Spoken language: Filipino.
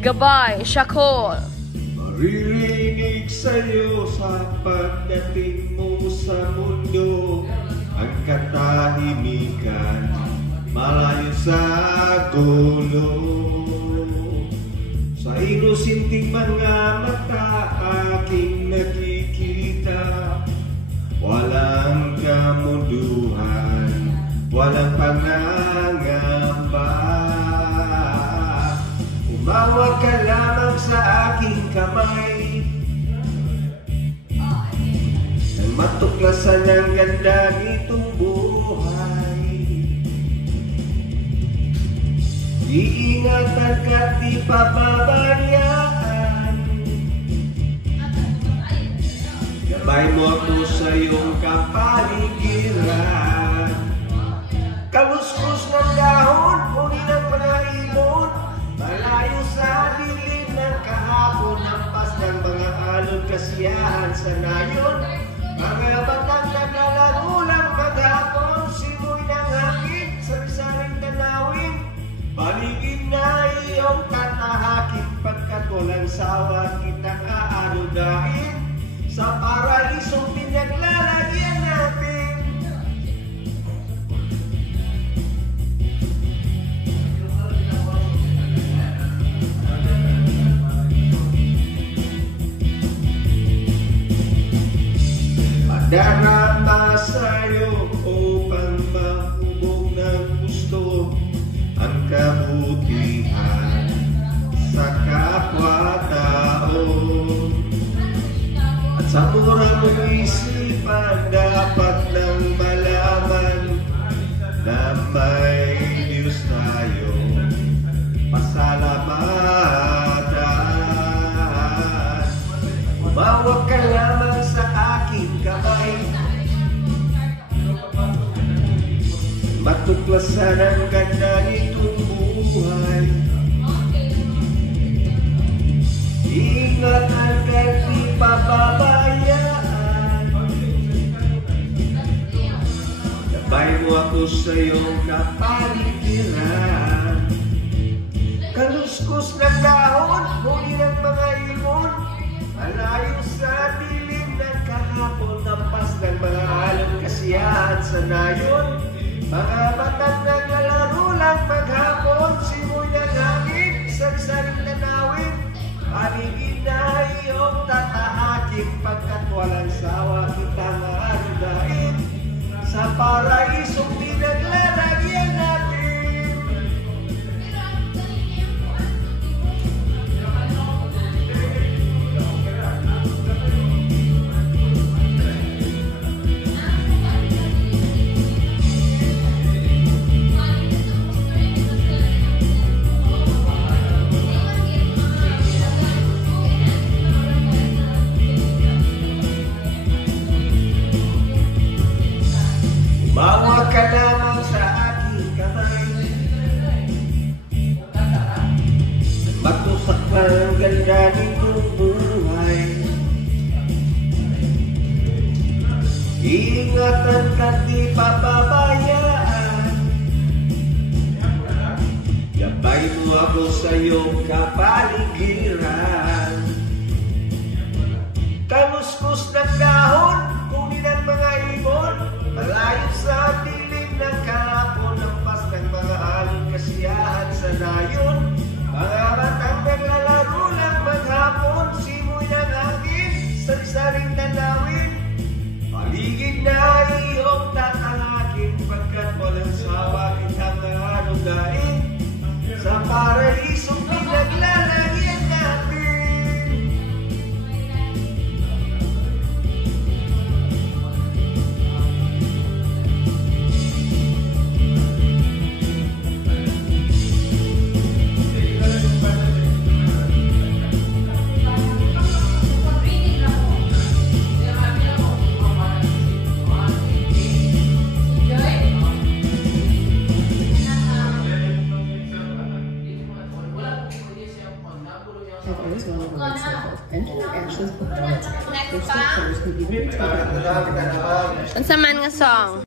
Gabay, Shakol. Maririnig sa'yo sa pagdating mo sa mundo ang katahimikan, malayo sa gulo. Sa inusinting mga mata aking nakikita, walang kamunduhan, walang pangangamba. Umawag ka lamang sa aking kamay, nang matuklasan ang ganda nitong buhay. Iingatan ka't di pababayaan, gabay mo ako sa iyong kapaligiran. Kaluskos ng dahon, huli ng mga ibon, malayo sa dilim ng kahapon, hampas ng mga alon, kasiyahan sa nayon. Mga batang naglalaro lang maghapon, simoy ng hangin, sari-saring tanawin. Paligid na iyong tatahakin, pagkat walang sawa kitang aarugain. Sa paraisong pinaglalagyan natin. Darama sa'yo upang mahubog ng gusto ang kabutihan sa kapwa-tao. At sa murang isipan dapat nang malaman na may Diyos tayo pasalamatan. Umawag ka lamang sa aking kamay, matuklasan ang ganda nitong buhay. Ingatan ka't di pababayaan, gabay mo ako sa iyong kapaligiran. Kaluskos ng dahon, huli ng mga ibon, malayo sa dilim ng kahapon, hampas ng mga alon, kasiyahan sa nayon. Mga batang naglalaro lang maghapon, simoy ng hangin, sari-saring tanawin. Paligid na iyong tatahakin, pagkat walang sawa kitang aarugain. Sa paraisong pinaglalagyan natin. Umawag ka lamang sa aking kamay, matusak ang ganda nitong buhay. Ingatan ka't di pababayaan, gabay mo ako sa iyong kapaligiran. Kaluskos ng dahon, kunin ang mga ibon, malayo sa dilim ng kahapon, hampas ng mga alon, kasiyahan sa nayon. Mga batang naglalaro lang maghapon, simoy ng hangin, sari-saring tanawin. Paligid na iyong tatahakin, pagkat walang sawa kitang aarugain. Sa paraisong pinaglalagyan natin. Unsa man nga song?